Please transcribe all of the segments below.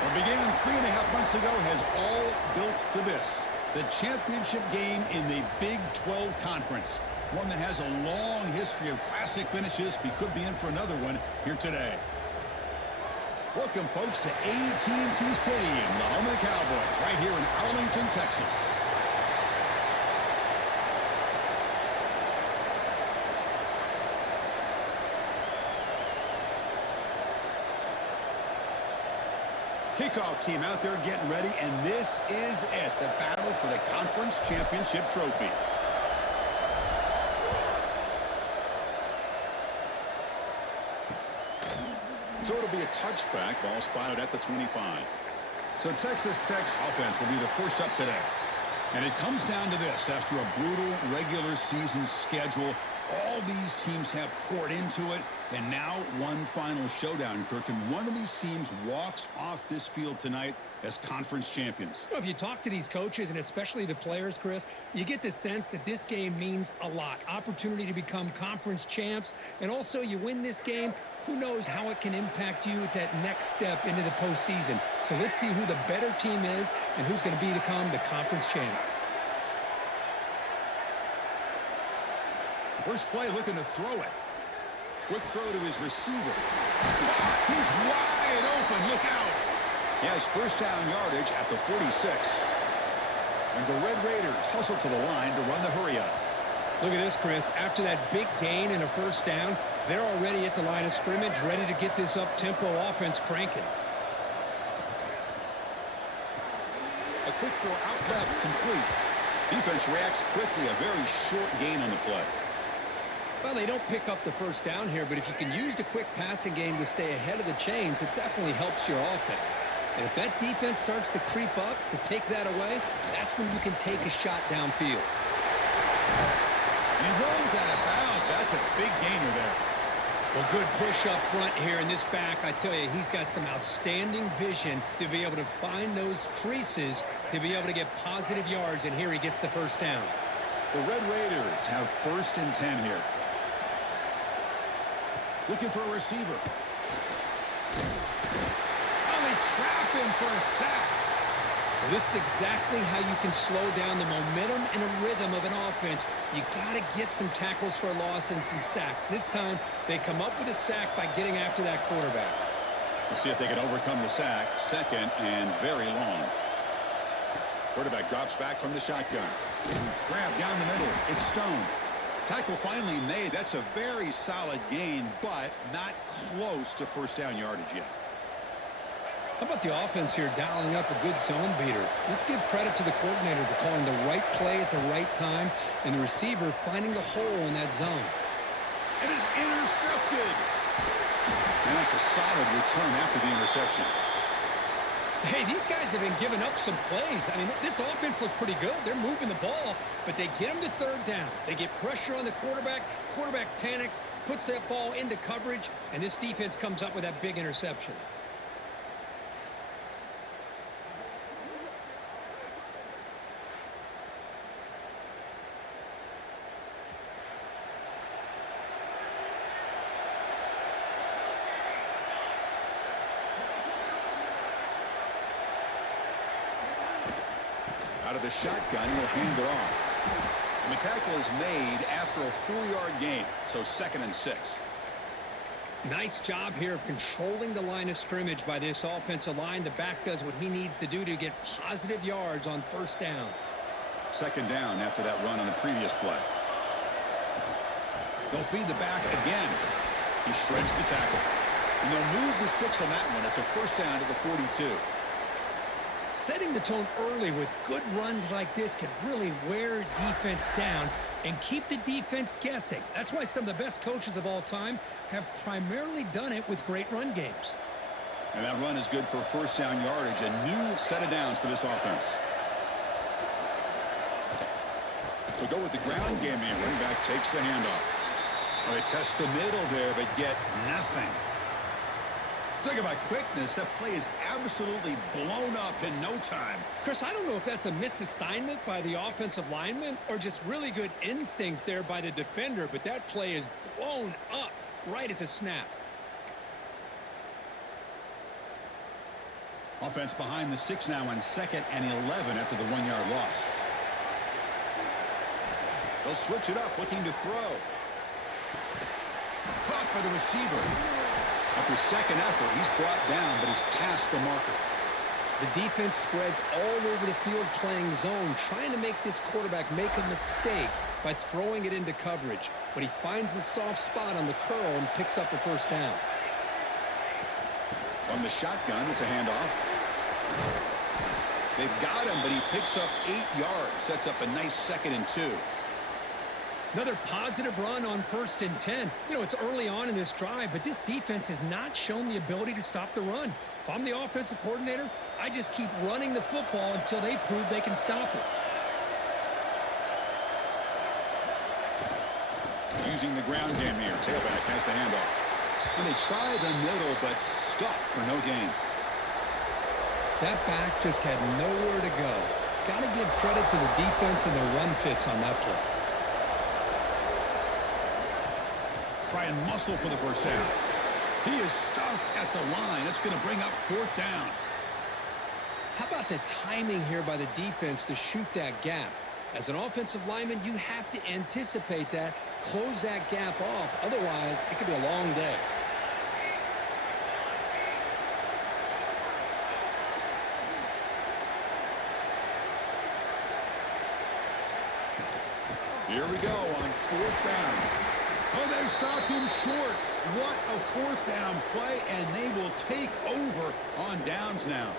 What began 3.5 months ago has all built to this. The championship game in the Big 12 Conference. One that has a long history of classic finishes. We could be in for another one here today. Welcome, folks, to AGG Stadium, the home of the Cowboys, right here in Arlington, Texas. Kickoff team out there getting ready, and this is it, the battle for the conference championship trophy. So it'll be a touchback, ball spotted at the 25. So Texas Tech's offense will be the first up today. And it comes down to this. After a brutal regular season schedule, all these teams have poured into it, and now one final showdown, Kirk. And one of these teams walks off this field tonight as conference champions. Well, if you talk to these coaches, and especially the players, Chris, you get the sense that this game means a lot. Opportunity to become conference champs, and also you win this game, who knows how it can impact you at that next step into the postseason. So let's see who the better team is and who's going to become the conference champ. First play looking to throw it. Quick throw to his receiver. He's wide open. Look out. He has first down yardage at the 46. And the Red Raiders hustle to the line to run the hurry up. Look at this, Chris. After that big gain and a first down, they're already at the line of scrimmage, ready to get this up-tempo offense cranking. A quick throw out left, complete. Defense reacts quickly, a very short gain on the play. Well, they don't pick up the first down here, but if you can use the quick passing game to stay ahead of the chains, it definitely helps your offense. And if that defense starts to creep up, to take that away, that's when you can take a shot downfield. He runs out of bounds. That's a big gainer there. Well, good push up front here in this back. I tell you, he's got some outstanding vision to be able to find those creases, to be able to get positive yards, and here he gets the first down. The Red Raiders have first and 10 here. Looking for a receiver. Oh, they trap him for a sack. Well, this is exactly how you can slow down the momentum and a rhythm of an offense. You got to get some tackles for a loss and some sacks. This time, they come up with a sack by getting after that quarterback. We'll see if they can overcome the sack. Second and very long. Quarterback drops back from the shotgun. Grab down the middle. It's Stone. Tackle finally made. That's a very solid gain, but not close to first down yardage yet. How about the offense here dialing up a good zone beater? Let's give credit to the coordinator for calling the right play at the right time and the receiver finding the hole in that zone. It is intercepted. And that's a solid return after the interception. Hey, these guys have been giving up some plays. I mean, this offense looked pretty good. They're moving the ball, but they get them to third down. They get pressure on the quarterback. Quarterback panics, puts that ball into coverage, and this defense comes up with that big interception. Out of the shotgun, he'll hand it off. And the tackle is made after a 4-yard gain, so 2nd and 6. Nice job here of controlling the line of scrimmage by this offensive line. The back does what he needs to do to get positive yards on first down. 2nd down after that run on the previous play. They'll feed the back again. He shreds the tackle. And they'll move the 6 on that one. It's a first down to the 42. Setting the tone early with good runs like this can really wear defense down and keep the defense guessing. That's why some of the best coaches of all time have primarily done it with great run games. And that run is good for first down yardage. A new set of downs for this offense. They'll go with the ground game here. Running back takes the handoff. Well, they test the middle there, but get nothing. Talk about quickness. That play is absolutely blown up in no time. Chris, I don't know if that's a misassignment by the offensive lineman or just really good instincts there by the defender, but that play is blown up right at the snap. Offense behind the 6 now on 2nd and 11 after the 1-yard loss. They'll switch it up, looking to throw. Caught by the receiver. After second effort, he's brought down, but he's past the marker. The defense spreads all over the field playing zone, trying to make this quarterback make a mistake by throwing it into coverage. But he finds the soft spot on the curl and picks up a first down. From the shotgun, it's a handoff. They've got him, but he picks up 8 yards. Sets up a nice 2nd and 2. Another positive run on 1st and 10. You know, it's early on in this drive, but this defense has not shown the ability to stop the run. If I'm the offensive coordinator, I just keep running the football until they prove they can stop it. Using the ground game here. Tailback has the handoff. And they try the middle, but stuffed for no gain. That back just had nowhere to go. Got to give credit to the defense and their run fits on that play. Try and muscle for the first down. He is stuffed at the line. It's going to bring up 4th down. How about the timing here by the defense to shoot that gap? As an offensive lineman, you have to anticipate that, close that gap off. Otherwise, it could be a long day. Here we go on 4th down. Oh, they stopped him short. What a 4th down play, and they will take over on downs now.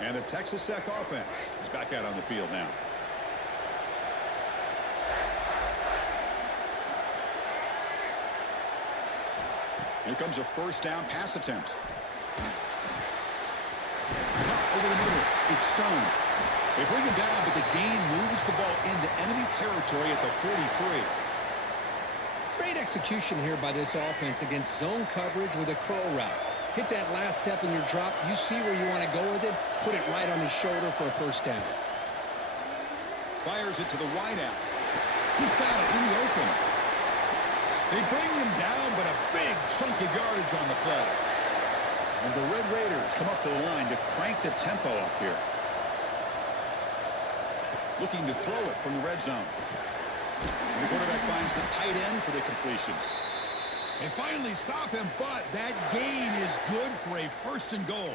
And the Texas Tech offense is back out on the field now. Here comes a first down pass attempt. Over the middle, it's Stone. They bring him down, but the gain moves the ball into enemy territory at the 43. Great execution here by this offense against zone coverage with a curl route. Hit that last step in your drop. You see where you want to go with it. Put it right on his shoulder for a first down. Fires it to the wideout. He's got it in the open. They bring him down, but a big chunk of yardage on the play. And the Red Raiders come up to the line to crank the tempo up here. Looking to throw it from the red zone. And the quarterback finds the tight end for the completion. They finally stop him, but that gain is good for a 1st and goal.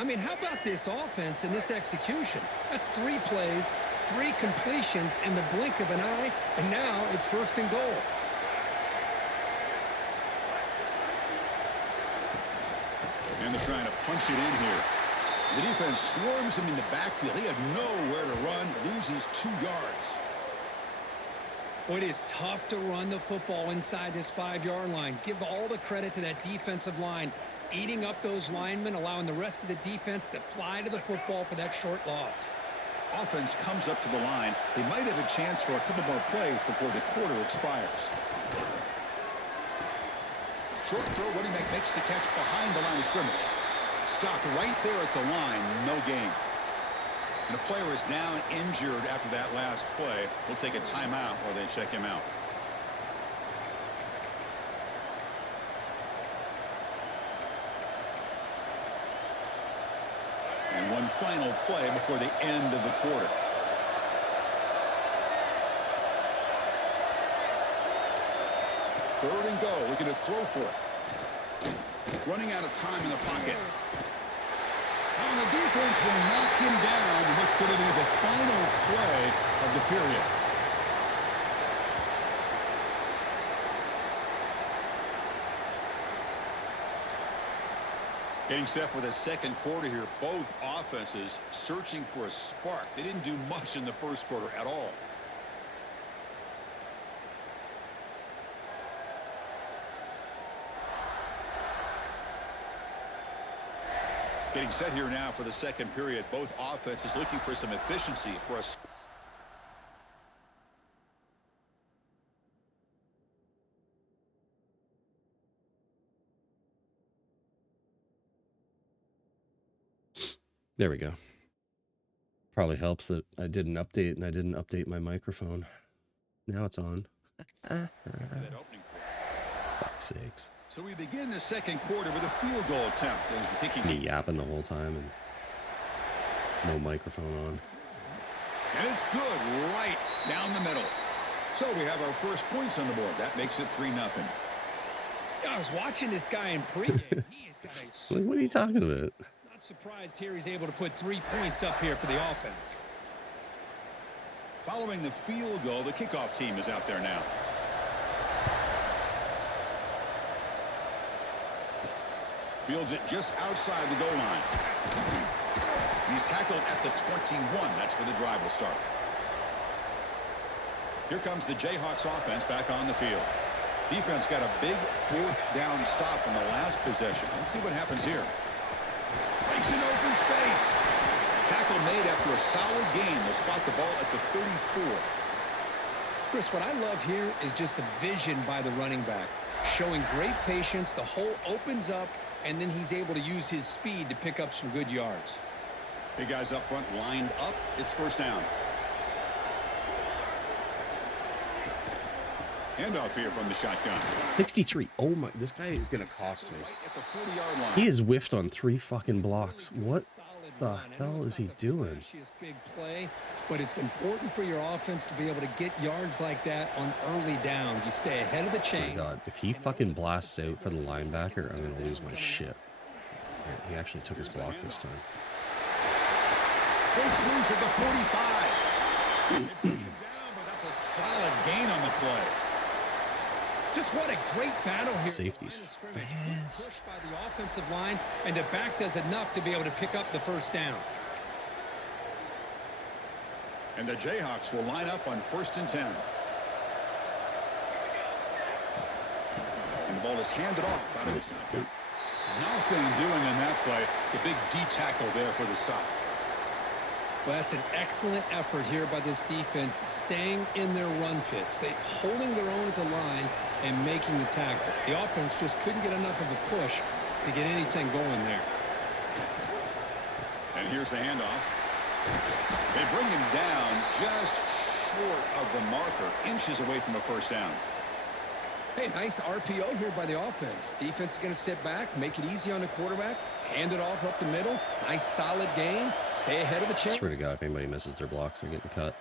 I mean, how about this offense and this execution? That's 3 plays, 3 completions in the blink of an eye, and now it's 1st and goal. And they're trying to punch it in here. The defense swarms him in the backfield. He had nowhere to run, loses 2 yards. Well, it is tough to run the football inside this 5-yard line. Give all the credit to that defensive line, eating up those linemen, allowing the rest of the defense to fly to the football for that short loss. Offense comes up to the line. They might have a chance for a couple more plays before the quarter expires. Short throw, running back makes the catch behind the line of scrimmage. Stopped right there at the line, no gain. And the player is down injured after that last play. We'll take a timeout while they check him out. And one final play before the end of the quarter. Third and goal, looking to throw for it. Running out of time in the pocket. And the defense will knock him down in what's going to be the final play of the period. Getting set for the second quarter here. Both offenses searching for a spark. They didn't do much in the first quarter at all. Getting set here now for the second period. Both offenses looking for some efficiency for a... There we go. Probably helps that I did an update and I didn't update my microphone. Now it's on. sakes. So we begin the second quarter with a field goal attempt as the kicking Me team. yapping the whole time and no microphone on. And it's good right down the middle. So we have our first points on the board. That makes it 3-0. I was watching this guy in pregame. He has got a Like, what are you talking about? Not surprised here he's able to put 3 points up here for the offense. Following the field goal, the kickoff team is out there now. Fields it just outside the goal line. And he's tackled at the 21. That's where the drive will start. Here comes the Jayhawks offense back on the field. Defense got a big 4th down stop in the last possession. Let's see what happens here. Breaks in open space. Tackle made after a solid gain. They'll spot the ball at the 34. Chris, what I love here is just the vision by the running back. Showing great patience. The hole opens up, and then he's able to use his speed to pick up some good yards. Big guys up front lined up. It's first down. Handoff here from the shotgun. 63. Oh my, this guy is going to cost me. Right at the 40-yard line. He is whiffed on 3 fucking blocks. What the hell is he doing? Big play, but it's important for your offense to be able to get yards like that on early downs. You stay ahead of the Oh my chains. God, if he fucking blasts out for the linebacker, I'm going to lose my shit. Right, he actually took his block this time. Breaks loose at the 45. They bring him down, but that's a solid gain on the play. Just what a great battle here. Safety's Line of scrimmage. fast. Pushed by the offensive line, and the back does enough to be able to pick up the first down. And the Jayhawks will line up on 1st and 10. And the ball is handed off out of the shotgun. Nothing doing in that play. The big D tackle there for the stop. Well, that's an excellent effort here by this defense, staying in their run fits. They holding their own at the line and making the tackle. The offense just couldn't get enough of a push to get anything going there. And here's the handoff. They bring him down just short of the marker, inches away from a first down. Hey, nice RPO here by the offense. Defense is going to sit back, make it easy on the quarterback, hand it off up the middle. Nice solid gain. Stay ahead of the I chain. swear to God, if anybody misses their blocks, they're getting cut.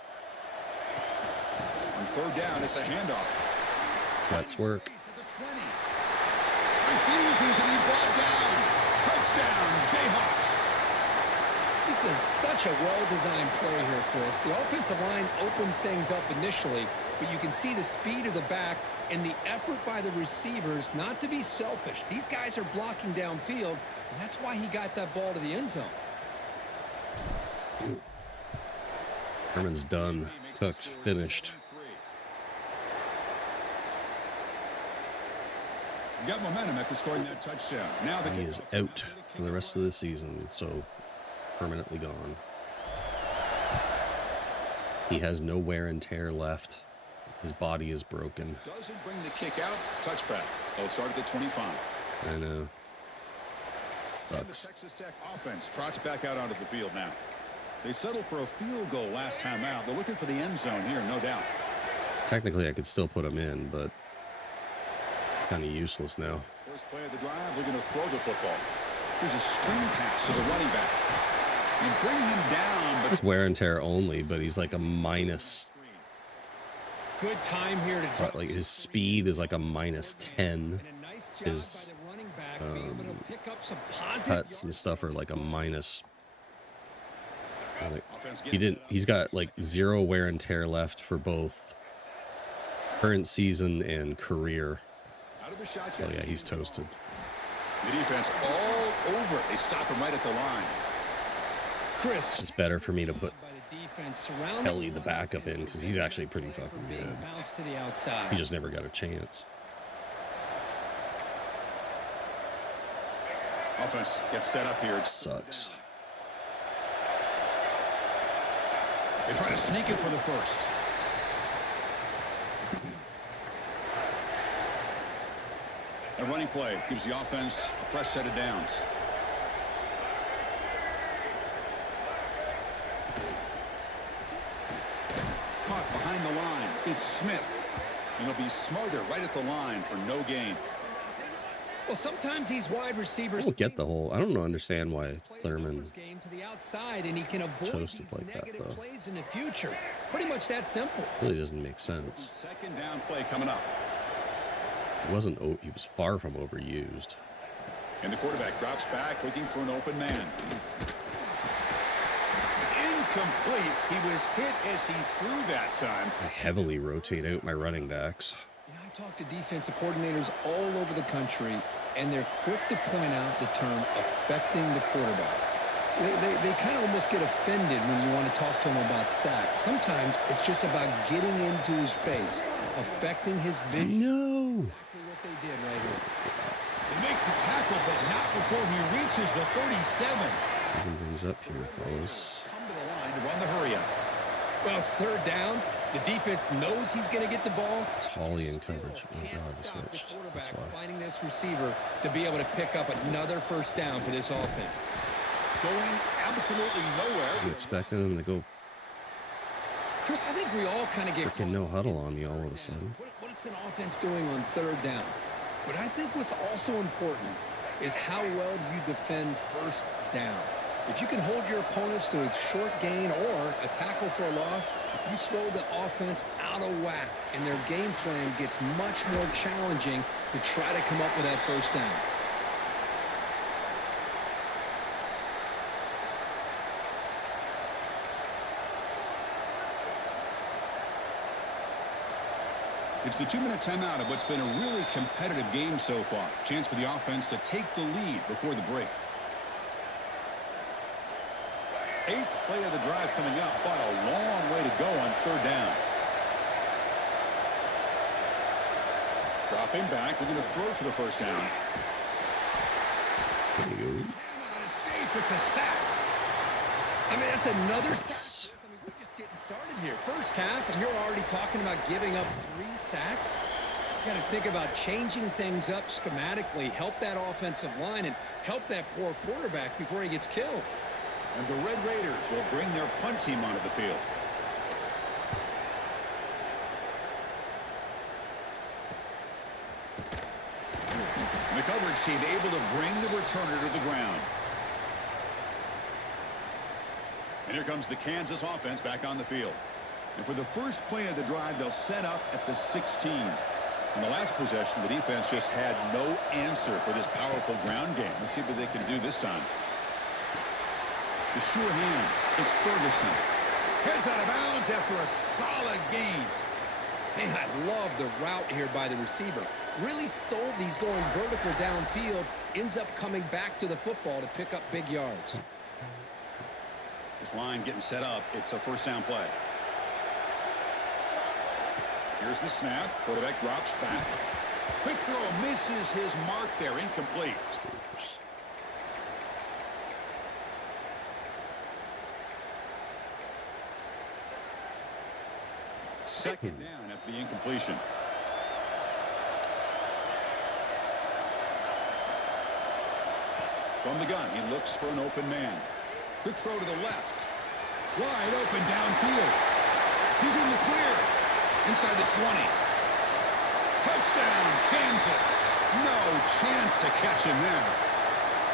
On 3rd down, it's a handoff. Cuts work. At the 20. Refusing to be brought down. Touchdown, Jayhawks. This is such a well-designed play here, Chris. The offensive line opens things up initially, but you can see the speed of the back and the effort by the receivers not to be selfish. These guys are blocking downfield, and that's why he got that ball to the end zone. Herman's done. Cooked. Finished. Got momentum after scoring that touchdown. Now the He is out for the rest of the season, so permanently gone. He has no wear and tear left. His body is broken. doesn't bring the kick out. Touchback. They'll start at the 25. I know. And the Sucks. Texas Tech offense trots back out onto the field now. They settled for a field goal last time out. They're looking for the end zone here, no doubt. Technically, I could still put him in, but it's kind of useless now. First play of the drive, they're going to throw the football. Here's a screen pass to the running back. And bring him down, but It's wear and tear only, but he's like a minus. Good time here to drop. Like his speed is like a minus 10. And a nice job His by the running back being able to pick up some positive cuts and yards. stuff are like a minus. Like, he's got like 0 wear and tear left for both current season and career. out of the shotgun. Oh yeah, he's toasted. The defense all over it. They stop him right at the line. Chris. It's just better for me to put by the defense surrounding Kelly, the backup, in because he's actually pretty fucking good. bounce to the outside. He just never got a chance. Offense gets set up here. Sucks. They try to sneak it for the first. A running play gives the offense a fresh set of downs. Caught behind the line. It's Smith. And he'll be smothered right at the line for no gain. Well, sometimes these wide I receivers don't get the whole. I don't understand why play the Thurman numbers game to the outside, and he can avoid toasted these like that, negative though. plays in the future. Pretty much that simple. Really doesn't make sense. Second down play coming up. He wasn't. He was far from overused. And the quarterback drops back, looking for an open man. It's incomplete. He was hit as he threw that time. I heavily rotate out my running backs. You know, I talk to defensive coordinators all over the country, and they're quick to point out the term affecting the quarterback. They kind of almost get offended when you want to talk to them about sacks. Sometimes it's just about getting into his face, affecting his vision. No. Exactly what they did right here. They make the tackle, but not before he reaches the 37. Picking things up here, fellas. Come to the line to run the hurry up. Well, it's third down. The defense knows he's going to get the ball. It's Holly in coverage. Oh, Can't God, he stop the switched. That's quarterback why. finding this receiver to be able to pick up another first down for this offense. Going absolutely nowhere. You expecting him to go Chris, I think we all kind of get freaking no huddle on me all of a sudden? What's an offense doing on third down? But I think what's also important is how well you defend first down. If you can hold your opponents to a short gain or a tackle for a loss, you throw the offense out of whack, and their game plan gets much more challenging to try to come up with that first down. It's the 2-minute timeout of what's been a really competitive game so far. Chance for the offense to take the lead before the break. 8th play of the drive coming up, but a long way to go on third down. Dropping back, looking to throw for the first down. There you go. An escape, it's a sack. I mean, that's another Nice. sack. I mean, we're just getting started here. First half, and you're already talking about giving up 3 sacks. You got to think about changing things up schematically, help that offensive line, and help that poor quarterback before he gets killed. And the Red Raiders will bring their punt team onto the field. And the coverage team able to bring the returner to the ground. And here comes the Kansas offense back on the field. And for the first play of the drive, they'll set up at the 16. In the last possession, the defense just had no answer for this powerful ground game. Let's see what they can do this time. The sure hands. It's Ferguson. Heads out of bounds after a solid gain. Man, I love the route here by the receiver. Really sold these going vertical downfield. Ends up coming back to the football to pick up big yards. This line getting set up. It's a first down play. Here's the snap. Quarterback drops back. Quick throw misses his mark there. Incomplete. It's dangerous. Second down after the incompletion. From the gun, he looks for an open man. Quick throw to the left. Wide open downfield. He's in the clear. Inside the 20. Touchdown, Kansas. No chance to catch him there.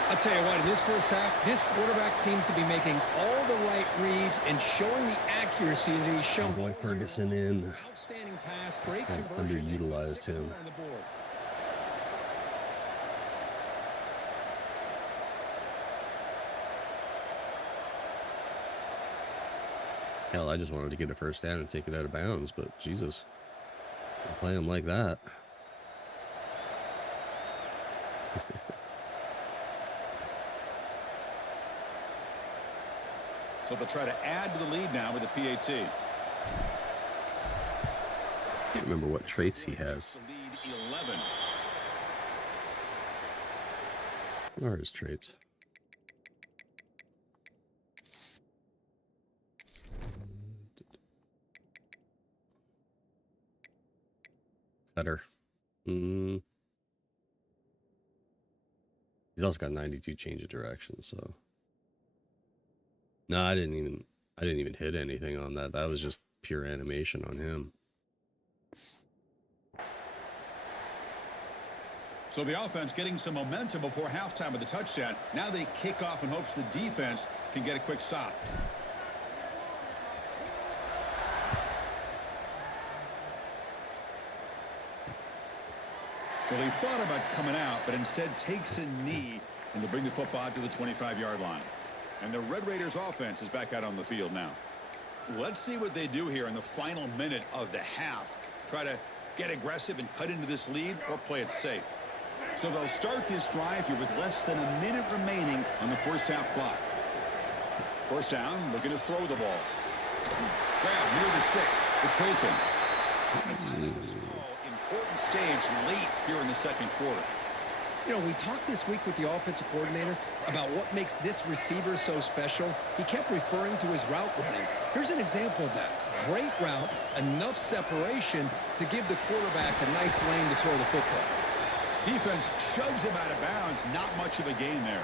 I'll tell you what, in this first half, this quarterback seems to be making all the right reads and showing the accuracy that he's shown. Boy, Ferguson in. Outstanding pass, great Kind of conversion. underutilized him. On the board. Hell, I just wanted to get a first down and take it out of bounds, but Jesus, don't play him like that. So they'll try to add to the lead now with the PAT. Can't remember what traits he has. The lead 11. What are his traits? Cutter. He's also got 92 change of direction, so. No, I didn't even hit anything on that. That was just pure animation on him. So the offense getting some momentum before halftime with the touchdown. Now they kick off in hopes the defense can get a quick stop. Well, he thought about coming out, but instead takes a knee, and they'll bring the football out to the 25-yard line. And the Red Raiders offense is back out on the field now. Let's see what they do here in the final minute of the half. Try to get aggressive and cut into this lead, or play it safe. So they'll start this drive here with less than a minute remaining on the first half clock. First down, looking to throw the ball. Grab near the sticks. It's Hilton. Important stage late here in the second quarter. You know, we talked this week with the offensive coordinator about what makes this receiver so special. He kept referring to his route running. Here's an example of that. Great route, enough separation to give the quarterback a nice lane to throw the football. Defense shoves him out of bounds. Not much of a gain there.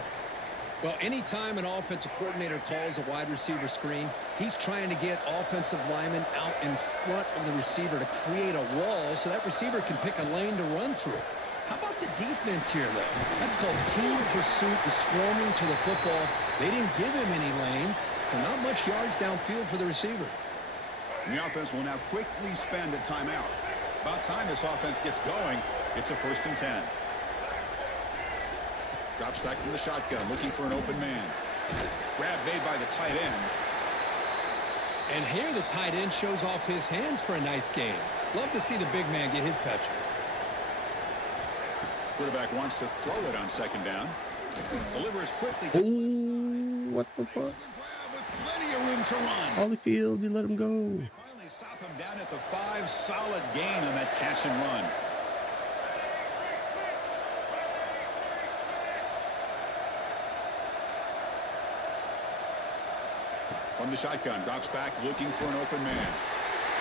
Well, anytime an offensive coordinator calls a wide receiver screen, he's trying to get offensive linemen out in front of the receiver to create a wall so that receiver can pick a lane to run through. How about the defense here, though? That's called team pursuit and swarming to the football. They didn't give him any lanes, so not much yards downfield for the receiver. And the offense will now quickly spend a timeout. About time this offense gets going. It's a 1st and 10. Drops back from the shotgun, looking for an open man. Grab made by the tight end. And here the tight end shows off his hands for a nice gain. Love to see the big man get his touches. Quarterback wants to throw it on 2nd down. Delivers quickly. Oh, what? With plenty of room to run. All the field, you let him go. They finally stop him down at the 5. Solid gain on that catch and run. From the shotgun, drops back, looking for an open man.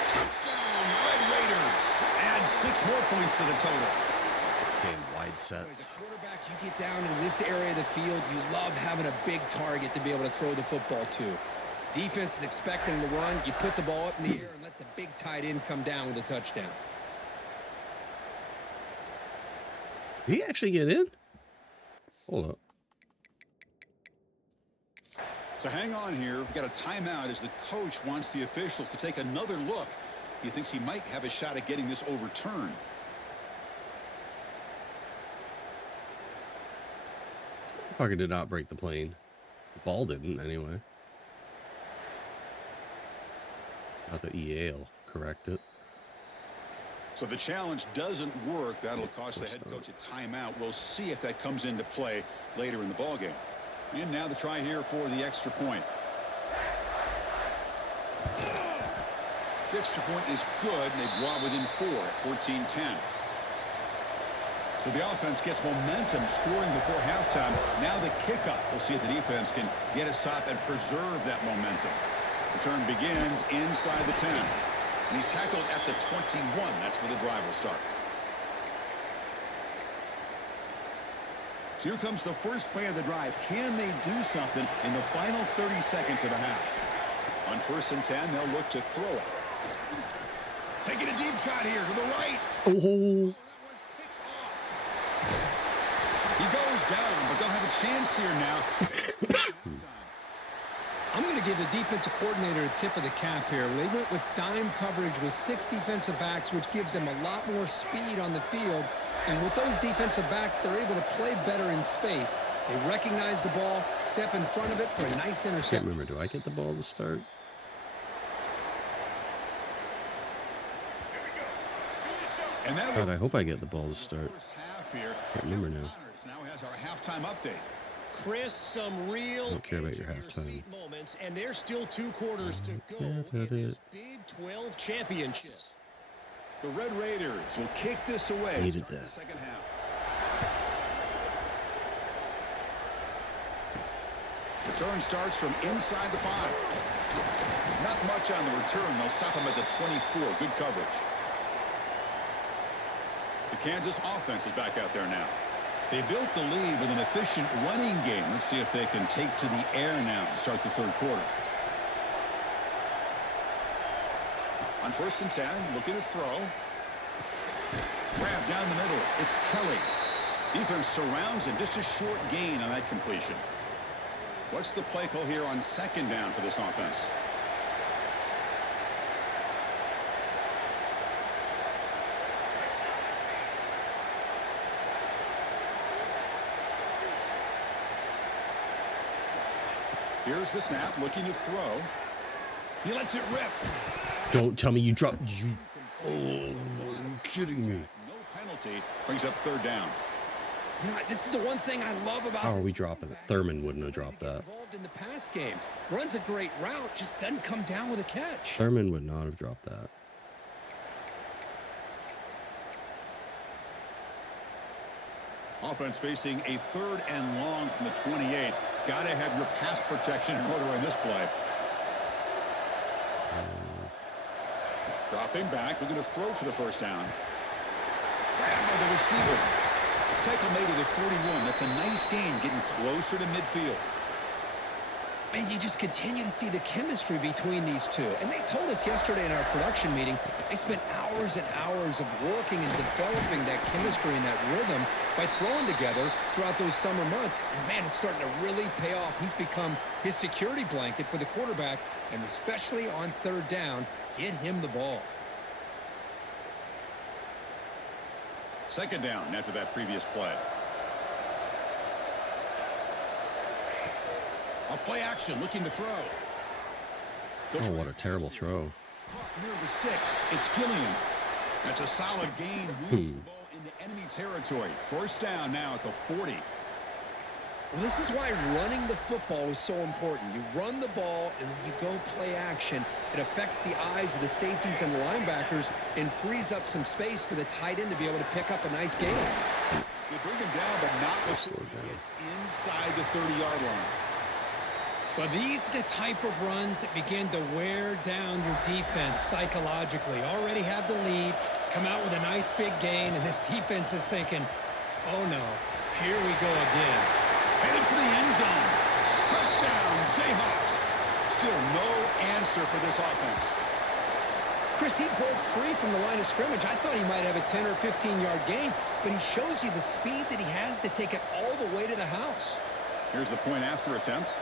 Touchdown, Red Raiders. Add 6 more points to the total. Game wide sets. As a quarterback, you get down into this area of the field, you love having a big target to be able to throw the football to. Defense is expecting the run. You put the ball up in the air and let the big tight end come down with a touchdown. Did he actually get in? Hold up. So hang on here. We've got a timeout as the coach wants the officials to take another look. He thinks he might have a shot at getting this overturned. Parker did not break the plane. The ball didn't, anyway. Not that EA will correct it. So the challenge doesn't work. That'll cost the head coach a timeout. We'll see if that comes into play later in the ballgame. And now the try here for the extra point. The extra point is good, and they draw within 4 at 14-10. So the offense gets momentum, scoring before halftime. Now the kickoff. We'll see if the defense can get a stop and preserve that momentum. Return begins inside the 10. And he's tackled at the 21. That's where the drive will start. So here comes the first play of the drive. Can they do something in the final 30 seconds of the half? On 1st and 10, they'll look to throw it. Taking a deep shot here to the right. Oh. He goes down, but they'll have a chance here now. I'm going to give the defensive coordinator a tip of the cap here. They went with dime coverage with 6 defensive backs, which gives them a lot more speed on the field. And with those defensive backs, they're able to play better in space. They recognize the ball, step in front of it for a nice interception. I can't remember, do I get the ball to start? And that God, I hope I get the ball to start. Can't remember now. Now has our halftime update. Chris, some real Don't care about your halftime. moments, and there's still 2 quarters to go in this Big 12 championship. The Red Raiders will kick this away. Needed that. The second half. Return starts from inside the 5. Not much on the return. They'll stop him at the 24. Good coverage. The Kansas offense is back out there now. They built the lead with an efficient running game. Let's see if they can take to the air now to start the 3rd quarter. On 1st and 10, looking to throw. Grab down the middle. It's Kelly. Defense surrounds him. Just a short gain on that completion. What's the play call here on second down for this offense? Here's the snap, looking to throw. He lets it rip. Don't tell me you dropped. Oh, are you kidding me? No penalty. Brings up third down. You know, this is the one thing I love about. How are we dropping it? Thurman wouldn't have dropped that. Involved in the pass game, runs a great route, just doesn't come down with a catch. Thurman would not have dropped that. Offense facing a 3rd and long from the 28. Got to have your pass protection in order on this play. Dropping back, looking to throw for the first down. Grabbed by the receiver. Tackle made it at 41. That's a nice gain, getting closer to midfield. And you just continue to see the chemistry between these two. And they told us yesterday in our production meeting, they spent hours and hours of working and developing that chemistry and that rhythm by throwing together throughout those summer months. And, man, it's starting to really pay off. He's become his security blanket for the quarterback, and especially on third down, get him the ball. Second down after that previous play. A play action, looking to throw. Oh, what a terrible throw. Near the sticks, it's Gilliam. That's a solid gain. Moves the ball into enemy territory. First down now at the 40. Well, this is why running the football is so important. You run the ball, and then you go play action. It affects the eyes of the safeties and the linebackers and frees up some space for the tight end to be able to pick up a nice gain. You bring him down, but not before he gets inside the 30-yard line. Well, these are the type of runs that begin to wear down your defense psychologically. Already have the lead, come out with a nice big gain, and this defense is thinking, oh no, here we go again. Headed for the end zone. Touchdown, Jayhawks. Still no answer for this offense. Chris, he broke free from the line of scrimmage. I thought he might have a 10 or 15-yard gain, but he shows you the speed that he has to take it all the way to the house. Here's the point after attempt.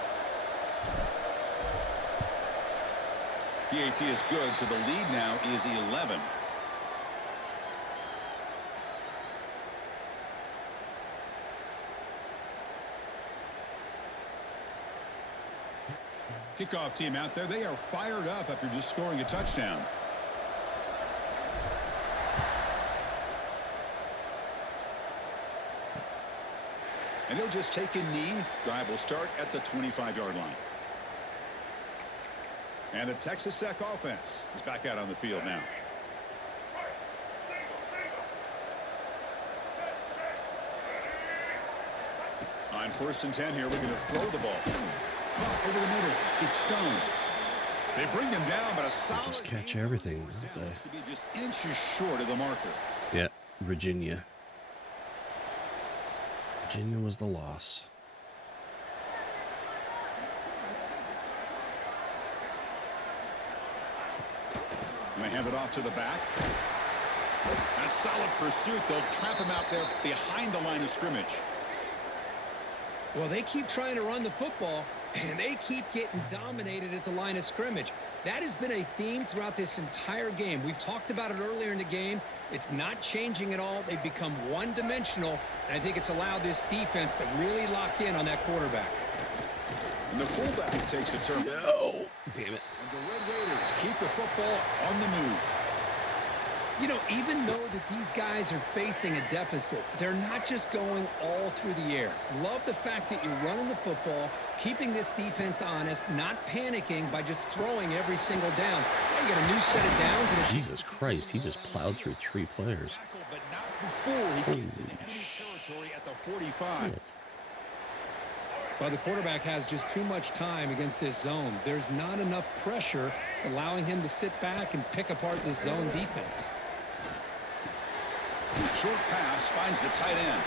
PAT is good, so the lead now is 11. Kickoff team out there. They are fired up after just scoring a touchdown. And he'll just take a knee. Drive will start at the 25-yard line. And the Texas Tech offense is back out on the field now. On 1st and 10 here, looking to throw the ball. Over the middle, it's Stone. They bring him down, but a solid Just catch everything, don't they? to be just inches short of the marker. Yeah, Virginia. Virginia was the loss. And they hand it off to the back. That's solid pursuit. They'll trap him out there behind the line of scrimmage. Well, they keep trying to run the football, and they keep getting dominated at the line of scrimmage. That has been a theme throughout this entire game. We've talked about it earlier in the game. It's not changing at all. They've become one-dimensional, and I think it's allowed this defense to really lock in on that quarterback. And the fullback takes a turn. No! Damn it. And the Red Raiders keep the football on the move. You know, even though that these guys are facing a deficit, they're not just going all through the air. Love the fact that you're running the football, keeping this defense honest, not panicking by just throwing every single down. Now you got a new set of downs. And Jesus Christ, he just plowed through 3 players. But not before he gets into enemy territory at the 45. Shit. Well, the quarterback has just too much time against this zone. There's not enough pressure. It's allowing him to sit back and pick apart this zone defense. Short pass finds the tight end.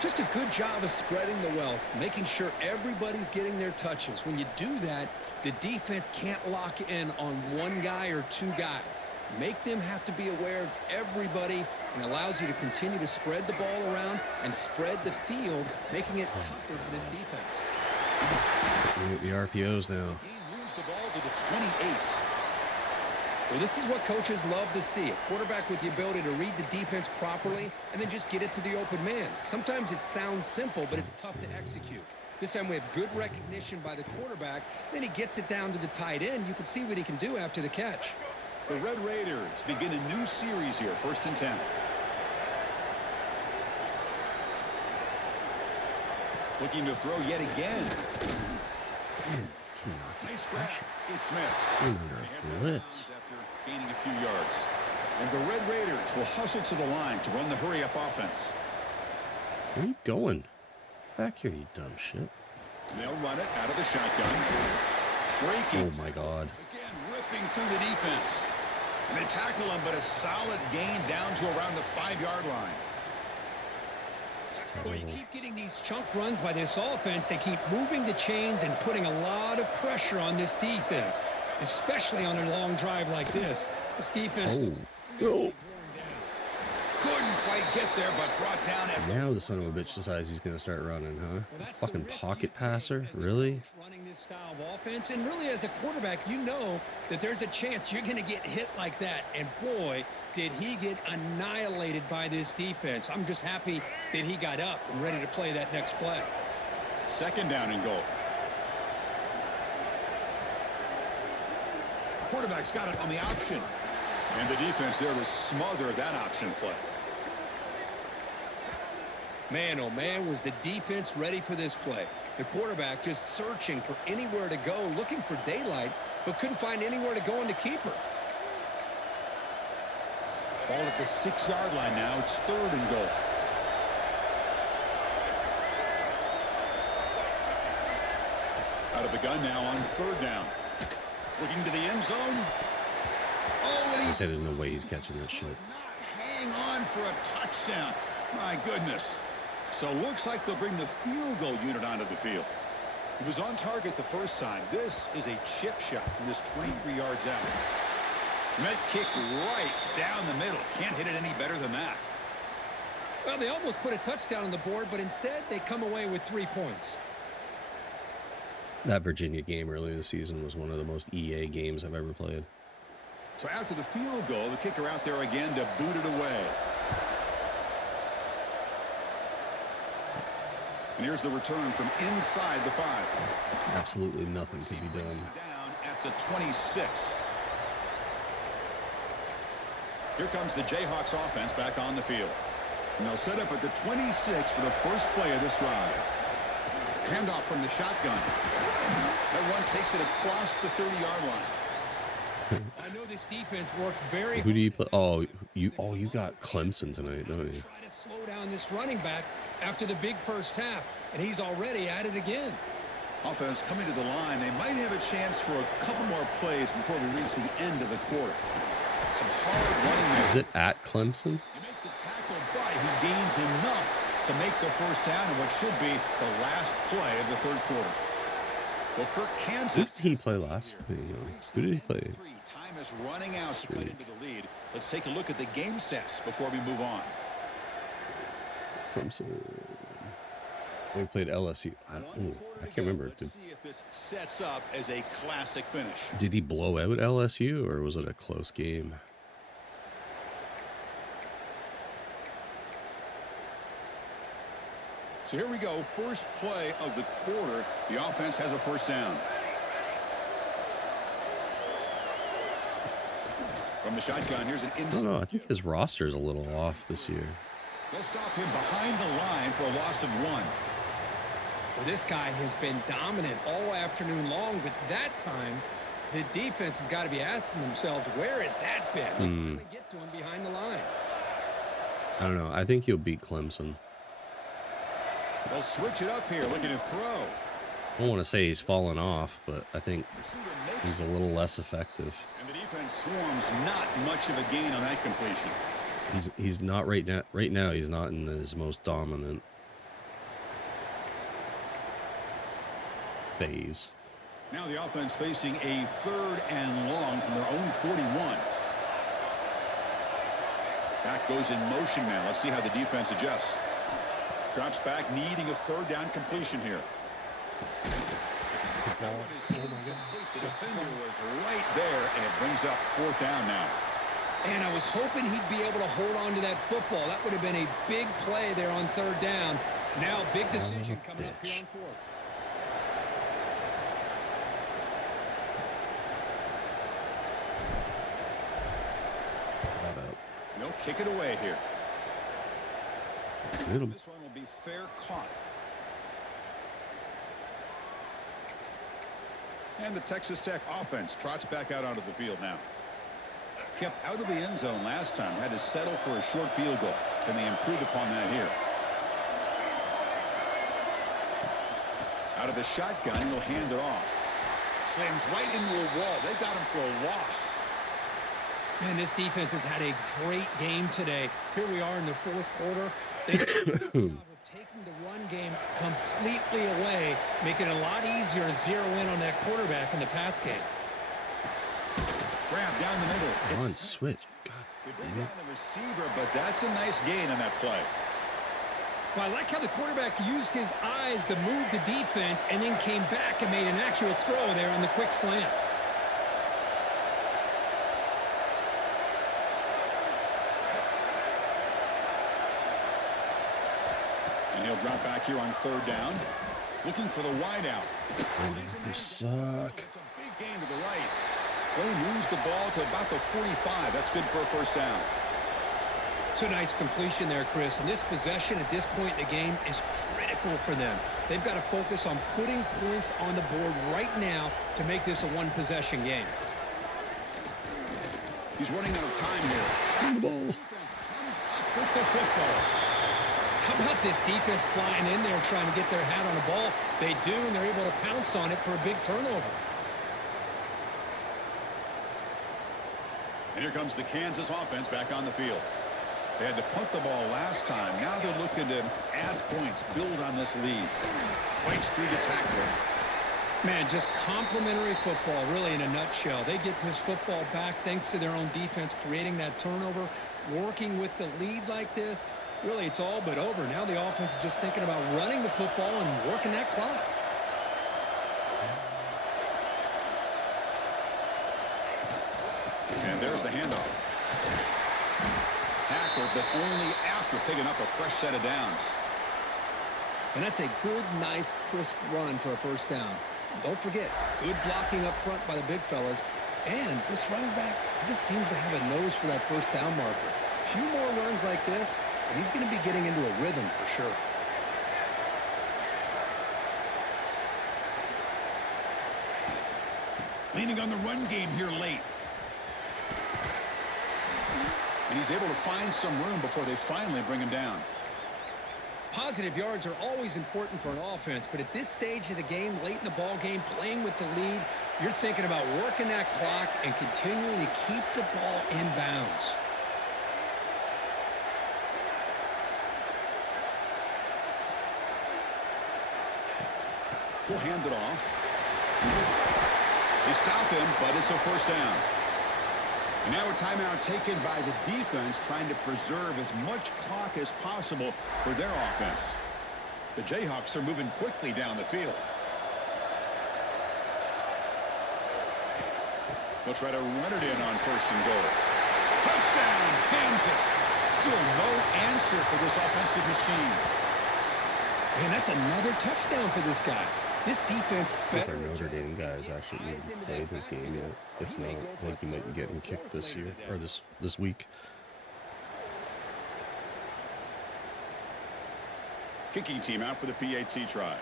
Just a good job of spreading the wealth, making sure everybody's getting their touches. When you do that, the defense can't lock in on one guy or two guys. Make them have to be aware of everybody and allows you to continue to spread the ball around and spread the field, making it tougher for this defense. The RPOs now. He moves the ball to the 28. Well, this is what coaches love to see. A quarterback with the ability to read the defense properly and then just get it to the open man. Sometimes it sounds simple, but it's tough to execute. This time we have good recognition by the quarterback. Then he gets it down to the tight end. You can see what he can do after the catch. The Red Raiders begin a new series here, 1st and 10. Looking to throw yet again. Nice grab. It's Smith. Under a blitz. After gaining a few yards. And the Red Raiders will hustle to the line to run the hurry-up offense. Where are you going? Back here, you dumb shit. They'll run it out of the shotgun. Breaking. Oh, my God. Again, ripping through the defense. And they tackle him, but a solid gain down to around the 5-yard line. Well, you keep getting these chunk runs by this offense. They keep moving the chains and putting a lot of pressure on this defense, especially on a long drive like this. This defense couldn't quite get there, but brought down at now the son of a bitch decides he's going to start running, huh? Fucking pocket passer? Really? Running this style of offense, and really as a quarterback, you know that there's a chance you're going to get hit like that. And boy, did he get annihilated by this defense. I'm just happy that he got up and ready to play that next play. 2nd down and goal. Quarterback's got it on the option. And the defense there to smother that option play. Man, oh man, was the defense ready for this play. The quarterback just searching for anywhere to go, looking for daylight, but couldn't find anywhere to go in the keeper. Ball at the 6-yard line now. It's 3rd and goal. Out of the gun now on 3rd down. Looking to the end zone. Oh, and He said there's no way he's catching this shit. not hang on for a touchdown. My goodness. So looks like they'll bring the field goal unit onto the field. He was on target the first time. This is a chip shot from this 23 yards out. Met kick right down the middle. Can't hit it any better than that. Well, they almost put a touchdown on the board, but instead they come away with 3 points. That Virginia game early in the season was one of the most EA games I've ever played. So after the field goal, the kicker out there again to boot it away. And here's the return from inside the 5. Absolutely nothing could be done. Down at the 26. Here comes the Jayhawks offense back on the field. And they'll set up at the 26 for the first play of this drive. Handoff from the shotgun. That one takes it across the 30-yard line. I know this defense works very Who do you play? Oh, you got Clemson tonight, don't you? try to slow down this running back after the big first half, and he's already at it again. Offense coming to the line. They might have a chance for a couple more plays before we reach the end of the quarter. Some hard running there. Is it at Clemson? You make the tackle, but he gains enough to make the first down in what should be the last play of the 3rd quarter. Well, Kirk Who Kansas. did he play last? Who did he play? Time is running out to cut into the lead. Let's take a look at the game sets before we move on. Clemson. We played LSU. I can't remember. Let's see if this sets up as a classic finish. Did he blow out LSU or was it a close game? So here we go. First play of the quarter. The offense has a first down. From the shotgun, here's an I don't inside. know. I think his roster's a little off this year. They'll stop him behind the line for a loss of 1. Well, this guy has been dominant all afternoon long, but that time, the defense has got to be asking themselves, where has that been? They finally get to him behind the line. I don't know. I think he'll beat Clemson. They'll switch it up here, looking to throw. I don't want to say he's fallen off, but I think Receiver makes he's a little less effective. and the defense swarms. Not much of a gain on that completion. He's not right now. Right now, he's not in his most dominant phase. Now the offense facing a 3rd and long from their own 41. Back goes in motion now. Let's see how the defense adjusts. Drops back, needing a third down completion here. Oh my God. The defender was right there, and it brings up fourth down now. And I was hoping he'd be able to hold on to that football. That would have been a big play there on third down. Now, big decision coming up here on fourth. They'll kick it away here. This one will be fair caught. And the Texas Tech offense trots back out onto the field now. Kept out of the end zone last time. Had to settle for a short field goal. Can they improve upon that here? Out of the shotgun, he'll hand it off. Slams right into a wall. They've got him for a loss. Man, this defense has had a great game today. Here we are in the fourth quarter. They've done a good job of taking the run game completely away, making it a lot easier to zero in on that quarterback in the pass game. Grab down the middle. On switch. God damn it. The receiver, but that's a nice gain on that play. Well, I like how the quarterback used his eyes to move the defense and then came back and made an accurate throw there on the quick slant. And he'll drop back here on third down. Looking for the wideout. You suck. It's a big gain to the right. Play moves the ball to about the 45. That's good for a first down. It's a nice completion there, Chris. And this possession at this point in the game is critical for them. They've got to focus on putting points on the board right now to make this a one-possession game. He's running out of time here. The defense comes up with the football. How about this defense flying in there trying to get their hat on the ball? They do, and they're able to pounce on it for a big turnover. And here comes the Kansas offense back on the field. They had to punt the ball last time. Now they're looking to add points, build on this lead. Fights through the tackle. Man, just complimentary football, really, in a nutshell. They get this football back thanks to their own defense, creating that turnover, working with the lead like this. Really, it's all but over. Now the offense is just thinking about running the football and working that clock. And there's the handoff. Tackled, but only after picking up a fresh set of downs. And that's a good, nice, crisp run for a first down. Don't forget, good blocking up front by the big fellas. And this running back, he just seems to have a nose for that first down marker. A few more runs like this, and he's going to be getting into a rhythm for sure. Leaning on the run game here late. And he's able to find some room before they finally bring him down. Positive yards are always important for an offense, but at this stage of the game, late in the ball game, playing with the lead, you're thinking about working that clock and continuing to keep the ball in bounds. He'll hand it off. They stop him, but it's a first down. And now a timeout taken by the defense, trying to preserve as much clock as possible for their offense. The Jayhawks are moving quickly down the field. They'll try to run it in on first and goal. Touchdown, Kansas. Still no answer for this offensive machine. Man, that's another touchdown for this guy. This defense better. Our Notre Dame guys actually even played his game yet. If not, I think he might be getting kicked this year or this week. Kicking team out for the PAT try.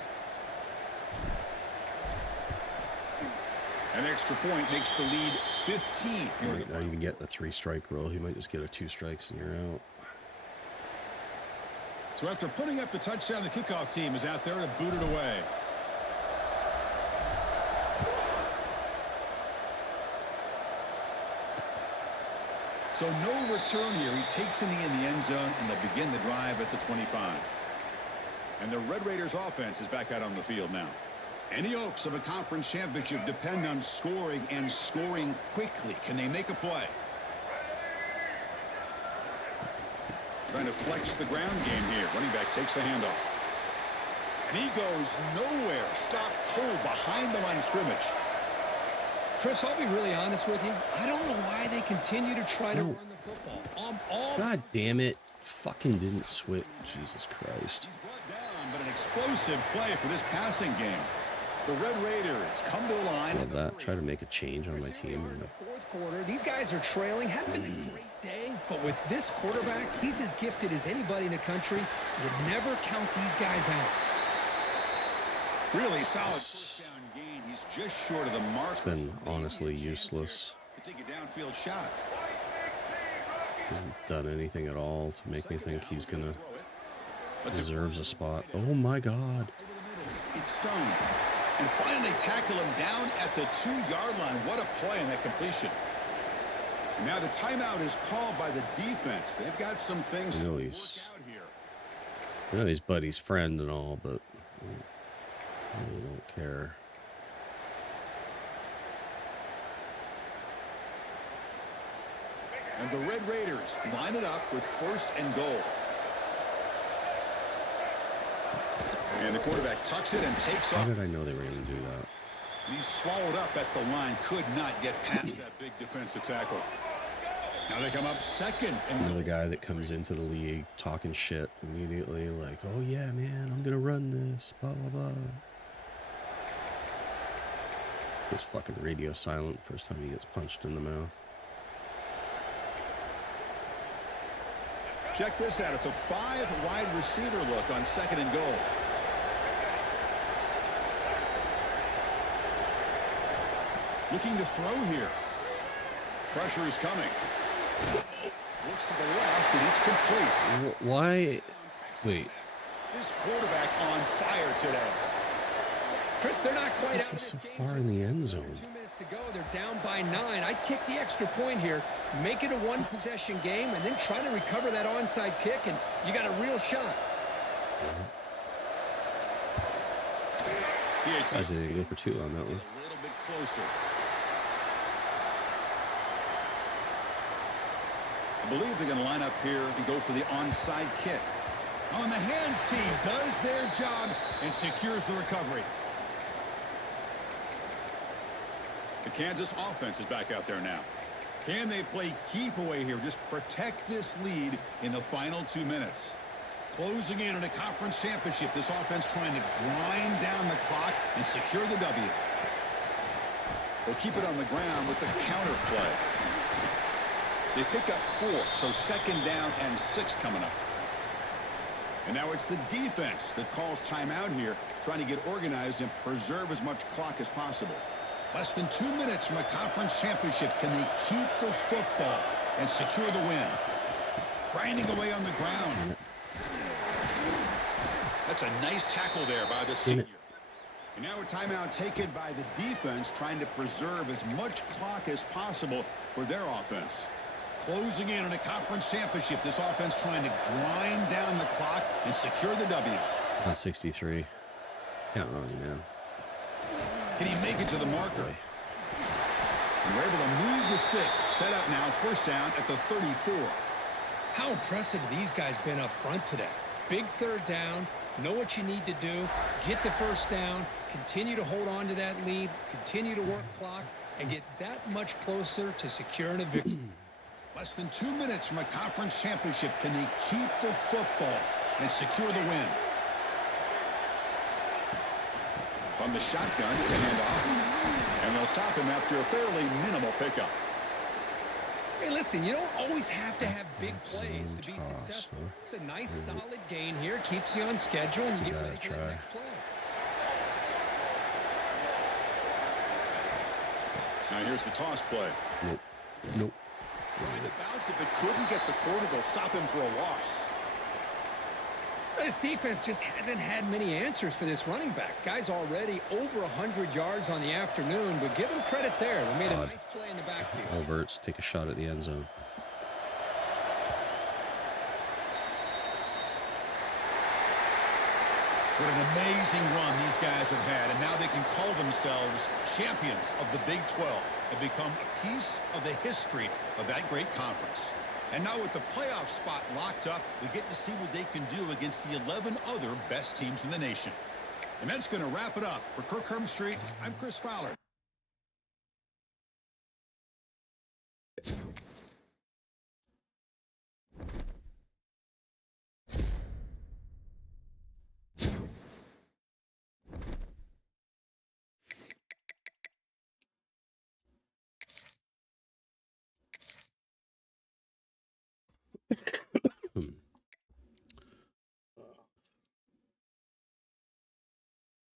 An extra point makes the lead 15. He might not even get the 3-strike rule. He might just get a 2 strikes and you're out. So after putting up the touchdown, the kickoff team is out there to boot it away. So no return here. He takes in the end zone, and they'll begin the drive at the 25. And the Red Raiders offense is back out on the field now. Any hopes of a conference championship depend on scoring and scoring quickly. Can they make a play? Trying to flex the ground game here. Running back takes the handoff. And he goes nowhere. Stopped cold behind the line of scrimmage. Chris, I'll be really honest with you. I don't know why they continue to try to run the football. God damn it. Fucking didn't switch. Jesus Christ. He's brought down, but an explosive play for this passing game. The Red Raiders come to the line. Love that. Try to make a change on my team. In the fourth quarter, these guys are trailing. Hadn't been a great day, but with this quarterback, he's as gifted as anybody in the country. You never count these guys out. Really solid first down gain. He's just short of the mark. It's been honestly useless. To take a downfield shot. Hasn't done anything at all to make me think he's gonna deserves a spot. Oh my God. It's Stone. And finally tackle him down at the 2-yard line. What a play on that completion. And now the timeout is called by the defense. They've got some things to work out here. I know he's Buddy's friend and all, but I really don't care. And the Red Raiders line it up with 1st and goal. And the quarterback tucks it and takes off. How did I know they were going to do that? He's swallowed up at the line. Could not get past that big defensive tackle. Now they come up 2nd and another guy that comes into the league talking shit immediately, like, oh yeah, man, I'm going to run this, blah, blah, blah. Goes fucking radio silent first time he gets punched in the mouth. Check this out. It's a 5-wide receiver look on 2nd and goal. Looking to throw here. Pressure is coming. Looks to the left, and it's complete. Why? Wait. This quarterback on fire today. Chris, they're not quite out. He's so far in the end zone. 2 minutes to go. They're down by 9. I'd kick the extra point here, make it a 1-possession game, and then try to recover that onside kick, and you got a real shot. Damn it. Surprised they didn't go for 2 on that one. A little bit closer. I believe they're going to line up here and go for the onside kick. On the hands team does their job and secures the recovery. The Kansas offense is back out there now. Can they play keep away here? Just protect this lead in the final 2 minutes. Closing in on a conference championship. This offense trying to grind down the clock and secure the W. They'll keep it on the ground with the counter play. They pick up 4, so 2nd down and 6 coming up. And now it's the defense that calls timeout here, trying to get organized and preserve as much clock as possible. Less than 2 minutes from a conference championship. Can they keep the football and secure the win? Grinding away on the ground. That's a nice tackle there by the senior. And now a timeout taken by the defense, trying to preserve as much clock as possible for their offense. Closing in on a conference championship. This offense trying to grind down the clock and secure the W. Not 63. Counting on you, man. Can he make it to the marker? Boy. And we're able to move the sticks. Set up now, 1st down at the 34. How impressive have these guys been up front today? Big 3rd down. Know what you need to do. Get the 1st down. Continue to hold on to that lead. Continue to work clock. And get that much closer to securing a victory. Less than 2 minutes from a conference championship. Can they keep the football and secure the win? From the shotgun, it's a handoff. And they'll stop him after a fairly minimal pickup. Hey, listen, you don't always have to have big plays to be successful. It's a nice, solid gain here. Keeps you on schedule, and you get ready for the next play. Now here's the toss play. Nope. Nope. Trying to bounce it, but couldn't get the quarter. They'll stop him for a loss. This defense just hasn't had many answers for this running back. Guy's already over 100 yards on the afternoon, but give him credit there. They made a nice play in the backfield. Alverts take a shot at the end zone. What an amazing run these guys have had, and now they can call themselves champions of the Big 12 and become a piece of the history of that great conference. And now with the playoff spot locked up, we get to see what they can do against the 11 other best teams in the nation. And that's going to wrap it up. For Kirk Street, I'm Chris Fowler.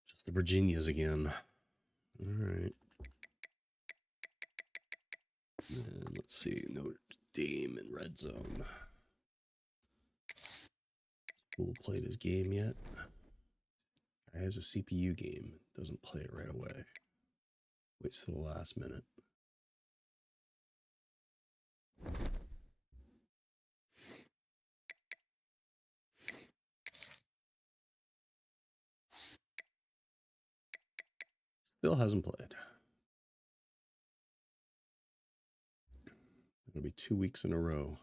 Just the Virginias again. All right. And let's see. Notre Dame in red zone. Fool played his game yet? Guy has a CPU game. Doesn't play it right away. Waits till the last minute. Still hasn't played. It'll be 2 weeks in a row.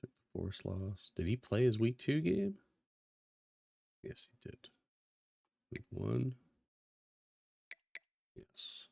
Took the force loss. Did he play his week 2 game? Yes, he did. Week 1. Yes.